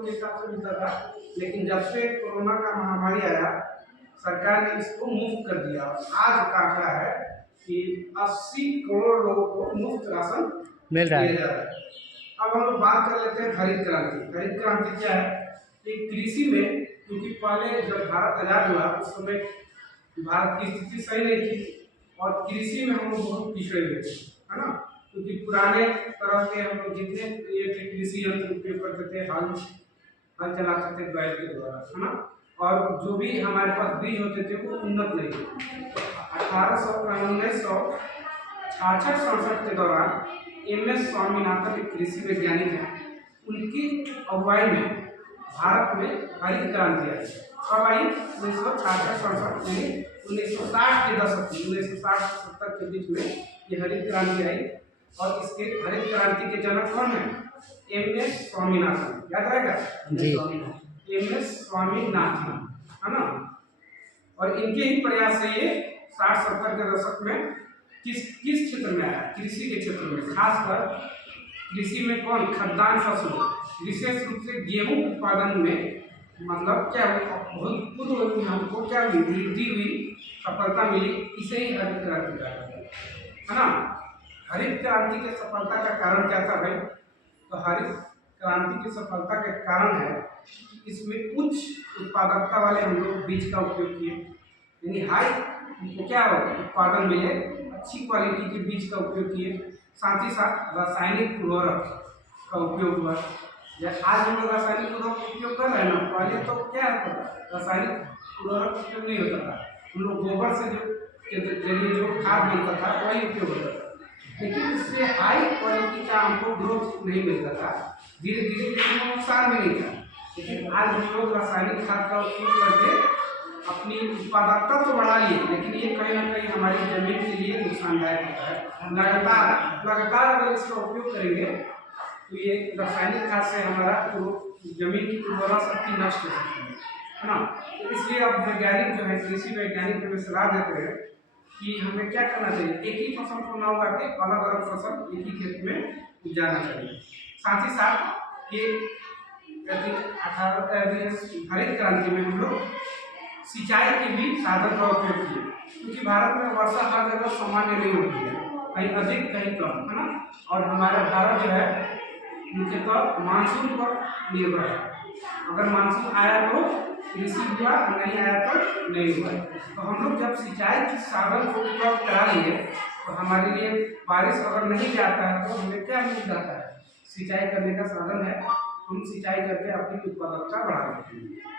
के हिसाब से मिलता था, लेकिन जब से कोरोना का महामारी आया सरकार ने इसको मुफ्त कर दिया। आज का आंकड़ा है कि 80 करोड़ लोगों को मुफ्त राशन मिल रहा दिया है। जा रहा है। अब हम लोग बात कर लेते हैं हरित क्रांति। हरित क्रांति क्या है कि कृषि में, क्योंकि पहले जब भारत आजाद हुआ उस समय भारत की स्थिति सही नहीं थी और कृषि में हम लोग बहुत पिछड़े हुए थे, है ना। क्योंकि पुराने तरह के हम लोग जितने ये कृषि यंत्र उपयोग करते थे, हल चलाते थे बैल के द्वारा, है ना। और जो भी हमारे पास बीज होते थे वो उन्नत नहीं थे। 1966 के दौरान MS स्वामीनाथन एक कृषि वैज्ञानिक हैं, उनकी अगुवाई में भारत में हरित क्रांति आई। कब आई? 1966 में 1960 के दशक में, 1960-70 के बीच में ये हरित क्रांति आई। और इसके हरित क्रांति के जनक कौन है? MS स्वामीनाथन, याद रहेगा जी। MS स्वामीनाथन, है ना। और इनके ही प्रयास से ये 60-70 के दशक में किस क्षेत्र में आया? कृषि के क्षेत्र में, खासकर कृषि में कौन? खाद्यान्न फसलों, विशेष रूप से गेहूं उत्पादन में, मतलब क्या भूतपूर्व में हमको क्या वृद्धि हुई, सफलता मिली, इसे ही हरित क्रांति कहा है ना। हरित क्रांति की सफलता का कारण क्या था भाई? तो हरित क्रांति की सफलता के कारण है इसमें उच्च उत्पादकता वाले हम लोग बीज का उपयोग किए, यानी हाई उनको क्या उत्पादन मिले, अच्छी क्वालिटी के बीज का उपयोग किए। साथ ही साथ रासायनिक उर्वरक का उपयोग हुआ। जब आज हम लोग रासायनिक उर्वरक का उपयोग कर रहे हैं ना, पहले तो क्या होता था, रासायनिक उर्वरक का उपयोग नहीं होता था। हम लोग गोबर से जो खाद बनता था वही उपयोग होता था, लेकिन इससे हाई क्वालिटी का हमको ग्रोथ नहीं मिलता था। धीरे धीरे नुकसान भी नहीं था। लेकिन आज हम लोग रासायनिक खाद का उपयोग करके अपनी उत्पादकता तो बढ़ा लिए, लेकिन ये कहीं ना कहीं हमारी जमीन के लिए नुकसानदायक होता है। लगातार अगर इसका उपयोग करेंगे तो ये रासायनिक खाद से हमारा जमीन की उर्वरा शक्ति नष्ट हो सकती है ना। तो इसलिए अब वैज्ञानिक जो है, कृषि वैज्ञानिक हमें सलाह देते हैं कि हमें क्या करना चाहिए, एक ही फसल को ना उगा के अलग अलग फसल एक ही खेत में उपजाना चाहिए। साथ ही साथ ये हरित क्रांति में हम लोग सिंचाई के भी साधन का उपयोग किए, क्योंकि भारत में वर्षा हर जगह सामान्य नहीं होती है, कहीं अधिक कहीं कम, है ना। और हमारा भारत जो है मुख्यतः मानसून पर निर्भर है। अगर मानसून आया तो कृषि हुआ, नहीं आया तो नहीं हुआ। तो हम लोग जब सिंचाई के साधन को उपलब्ध करा लिए तो हमारे लिए बारिश अगर नहीं जाता है तो हमें क्या मिल जाता है? सिंचाई करने का साधन है, हम सिंचाई करके अपनी उत्पादकता बढ़ा लेते हैं।